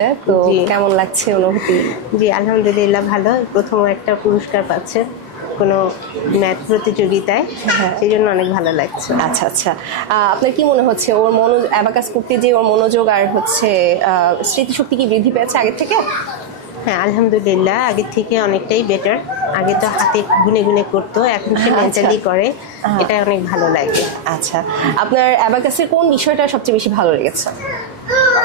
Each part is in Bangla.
তো জি। কেমন লাগছে অনুভূতি? জি, আলহামদুলিল্লাহ ভালো। প্রথম একটা পুরস্কার পাচ্ছেন কোনো ম্যাথ প্রতিযোগিতায়, হ্যাঁ। সেই জন্য অনেক ভালো লাগছে। আচ্ছা আচ্ছা, আপনার কি মনে হচ্ছে ওর অ্যাবাকাস করতে যে ওর মনোযোগ আর হচ্ছে স্মৃতিশক্তি কি বৃদ্ধি পেয়েছে আগের থেকে? হ্যাঁ, আলহামদুলিল্লাহ আগের থেকে অনেকটাই বেটার। আগে তো হাতে গুনে গুনে করতো, এখন সে আচ্ছা। মেন্টালি করে, এটা অনেক ভালো লাগে। আচ্ছা, আপনার অ্যাবাকাসের কোন বিষয়টা সবচেয়ে বেশি ভালো লেগেছে?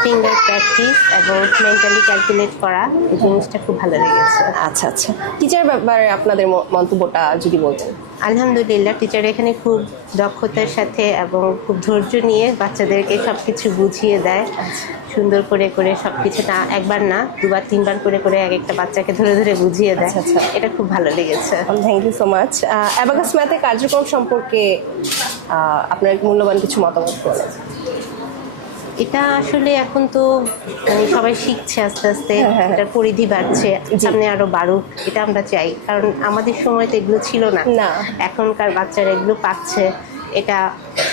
ফিঙ্গার প্র্যাকটিস এবং মেন্টালি ক্যালকুলেট করা, এই জিনিসটা খুব ভালো লেগেছে। আচ্ছা আচ্ছা, টিচার ব্যাপারে আপনাদের মন্তব্যটা যদি বলতেন। আলহামদুলিল্লাহ টিচার এখানে খুব দক্ষতার সাথে এবং খুব ধৈর্য নিয়ে বাচ্চাদেরকে সবকিছু বুঝিয়ে দেয়, সুন্দর করে করে সবকিছু, না একবার না দুবার তিনবার করে করে এক একটা বাচ্চাকে ধরে ধরে বুঝিয়ে দেয়। আচ্ছা, আচ্ছা। এটা খুব ভালো লেগেছে। Thank you so much. Abacus ম্যাথের কার্যক্রম সম্পর্কে আপনার মূল্যবান কিছু মতামত বলেন। এটা আসলে এখন তো মানে সবাই শিখছে আস্তে আস্তে, হ্যাঁ। এটার পরিধি বাড়ছে, সামনে আরো বাড়ুক, এটা আমরা চাই। কারণ আমাদের সময় তো এগুলো ছিল না, না। এখনকার বাচ্চারা এগুলো পাচ্ছে, এটা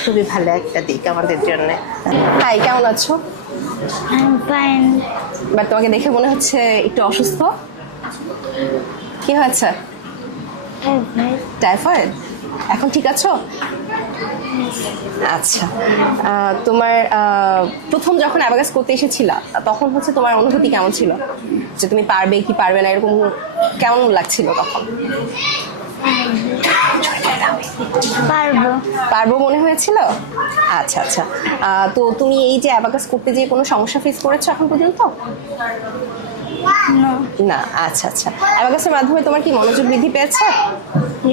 খুবই ভালো একটা দিক আমাদের জন্য। হাই, কেমন আছো? I'm fine. বাট তোমাকে দেখে মনে হচ্ছে একটু অসুস্থ। কি হয়েছে? টাইফয়েড? এখন ঠিক আছো? আচ্ছা, তোমার প্রথম যখন অ্যাবাকাস করতে এসেছিলা তখন হচ্ছে তোমার অনুভূতি কেমন ছিল, যে তুমি পারবে কি পারবে না এরকম কেমন লাগছিল তখন? পারবো। পারবো মনে হয়েছিল? আচ্ছা আচ্ছা, তো তুমি এই যে অ্যাবাকাস করতে গিয়ে কোনো সমস্যা ফেস করেছো এখন পর্যন্ত? No. না। আচ্ছা আচ্ছা, অ্যাবাকাসের মাধ্যমে তোমার কি মনোযোগ বৃদ্ধি পেয়েছে?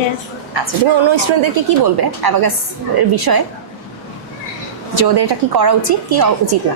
Yes. আচ্ছা, তুমি অন্য স্টুডেন্টদেরকে কি বলবে অ্যাবাকাস এর বিষয়ে, যে ওদের এটা কি করা উচিত কি উচিত না?